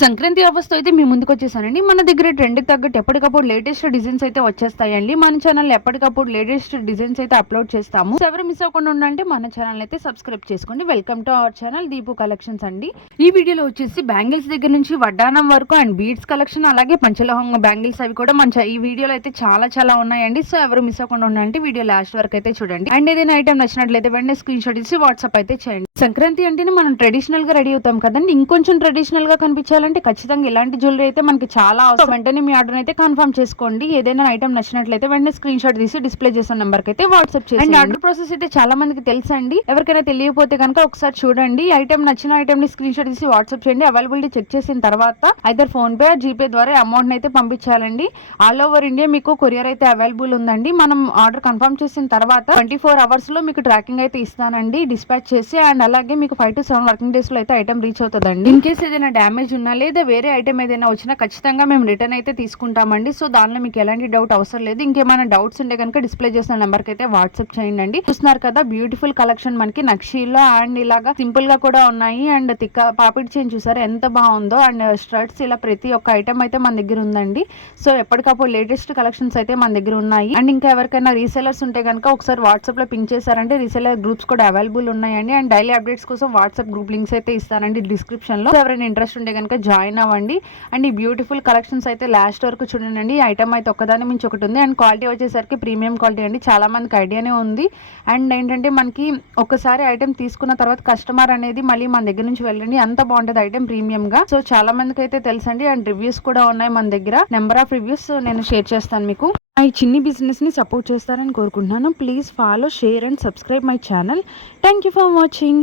సంక్రాంతి ఆఫర్స్తో అయితే మీ ముందుకు వచ్చేసానండి. మన దగ్గర ట్రెండ్కి తగ్గట్టు ఎప్పటికప్పుడు లేటెస్ట్ డిజైన్స్ అయితే వచ్చేస్తాయండి. మన ఛానల్ ఎప్పటికప్పుడు లేటెస్ట్ డిజైన్స్ అయితే అప్లోడ్ చేస్తాము. సో ఎవరు మిస్ అవ్వకుండా ఉండాలంటే మన ఛానల్ అయితే సబ్స్క్రైబ్ చేసుకోండి. Welcome to our channel Deepu collections అండి. ఈ వీడియోలో వచ్చేసి బ్యాంగిల్స్ దగ్గర నుంచి వడ్డానం వరకు అండ్ బీడ్స్ కలెక్షన్, అలాగే పంచలోహంగా బ్యాంగిల్స్ అవి కూడా మన ఈ వీడియోలో అయితే చాలా ఉన్నాయండి. సో ఎవరు మిస్ అవ్వకుండా ఉండాలంటే వీడియో లాస్ట్ వరకు అయితే చూడండి. అండ్ ఏదైనా ఐటమ్ నచ్చినట్లయితే వెంటనే స్క్రీన్ షాట్ ఇచ్చి వాట్సాప్ అయితే చేయండి. సంక్రాంతి అంటేనే మనం ట్రెడిషనల్ గా రెడీ అవుతాం కదండి. ఇంకొంచెం ట్రెడిషనల్ గా కనిపించాలంటే ఖచ్చితంగా ఇలాంటి జ్యువెలరీ అయితే మనకి చాలా అవసరం. వెంటనే మీ ఆర్డర్ అయితే కన్ఫర్మ్ చేసుకోండి. ఏదైనా ఐటమ్ నచ్చినట్లయితే వెంటనే స్క్రీన్ షాట్ తీసి డిస్ప్లే చేసిన నెంబర్ కి అయితే వాట్సాప్ చేయండి. అండ్ ఆర్డర్ ప్రాసెస్ అయితే చాలా మందికి తెలుసండి. ఎవరికైనా తెలియకపోతే కనుక ఒకసారి చూడండి. ఐటమ్ నచ్చిన ఐటమ్ ని స్క్రీన్ షాట్ తీసి వాట్సాప్ చేయండి. అవైలబిలిటీ చెక్ చేసిన తర్వాత ఐదర్ ఫోన్ పే జీపే ద్వారా అమౌంట్ అయితే పంపించాలండి. ఆల్ ఓవర్ ఇండియా మీకు కొరియర్ అయితే అవైలబుల్ ఉందండి. మనం ఆర్డర్ కన్ఫర్మ్ చేసిన తర్వాత 24 hours లో మీకు ట్రాకింగ్ అయితే ఇస్తానండి డిస్పాచ్ చేసి. అండ్ అలాగే మీకు 5 to 7 వర్కింగ్ డేస్ లో అయితే ఐటమ్ రీచ్ అవుతుందండి. ఇన్ కేసు ఏదైనా డ్యామేజ్ ఉన్నా లేదా వేరే ఐటమ్ ఏదైనా వచ్చినా ఖచ్చితంగా మేము రిటర్న్ అయితే తీసుకుంటామండి. సో దానిలో మీకు ఎలాంటి డౌట్ అవసరం లేదు. ఇంకేమైనా డౌట్స్ ఉంటే కనుక డిస్ప్లే చేసిన నెంబర్ కి అయితే వాట్సాప్ చేయండి. చూస్తున్నారు కదా బ్యూటిఫుల్ కలెక్షన్ మనకి నక్షీలో అండ్ ఇలాగా సింపుల్ గా కూడా ఉన్నాయి. అండ్ తిక్క పాపిడి చైన్ చూసారా ఎంత బాగుందో. అండ్ స్ట్రట్స్ ఇలా ప్రతి ఒక్క ఐటమ్ అయితే మన దగ్గర ఉందండి. సో ఎప్పటికప్పుడు లేటెస్ట్ కలెక్షన్స్ అయితే మన దగ్గర ఉన్నాయి. అండ్ ఇంకా ఎవరికైనా రీసెలర్స్ ఉంటే కనుక ఒకసారి వాట్సాప్ లో పింక్ చేశారంటే రీసెలర్ గ్రూప్స్ కూడా అవైలబుల్ ఉన్నాయండి. అండ్ డైలీ అప్డేట్స్ కోసం వాట్సాప్ గ్రూప్ లింక్స్ అయితే ఇస్తానండి డిస్క్రిప్షన్ లో. ఎవరైనా ఇంట్రెస్ట్ ఉంటే కనుక జాయిన్ అవ్వండి. అండ్ ఈ బ్యూటిఫుల్ కలెక్షన్స్ అయితే లాస్ట్ వరకు చూడండి. ఈ ఐటమ్ అయితే ఒకదాని మించి ఒకటి ఉంది. అండ్ క్వాలిటీ వచ్చేసరికి ప్రీమియం క్వాలిటీ అండి. చాలా మందికి ఐడియానే ఉంది. అండ్ ఏంటంటే మనకి ఒకసారి ఐటమ్ తీసుకున్న తర్వాత కస్టమర్ అనేది మళ్ళీ మన దగ్గర నుంచి వెళ్ళండి. అంత బాగుంటది ఐటమ్ ప్రీమియం గా. సో చాలా మందికి అయితే తెలుసండి. అండ్ రివ్యూస్ కూడా ఉన్నాయి మన దగ్గర. నెంబర్ ఆఫ్ రివ్యూస్ నేను షేర్ చేస్తాను మీకు. ఈ చిన్ని బిజినెస్ ని సపోర్ట్ చేస్తారని కోరుకుంటున్నాను. Please follow, share and subscribe my channel. Thank you for watching.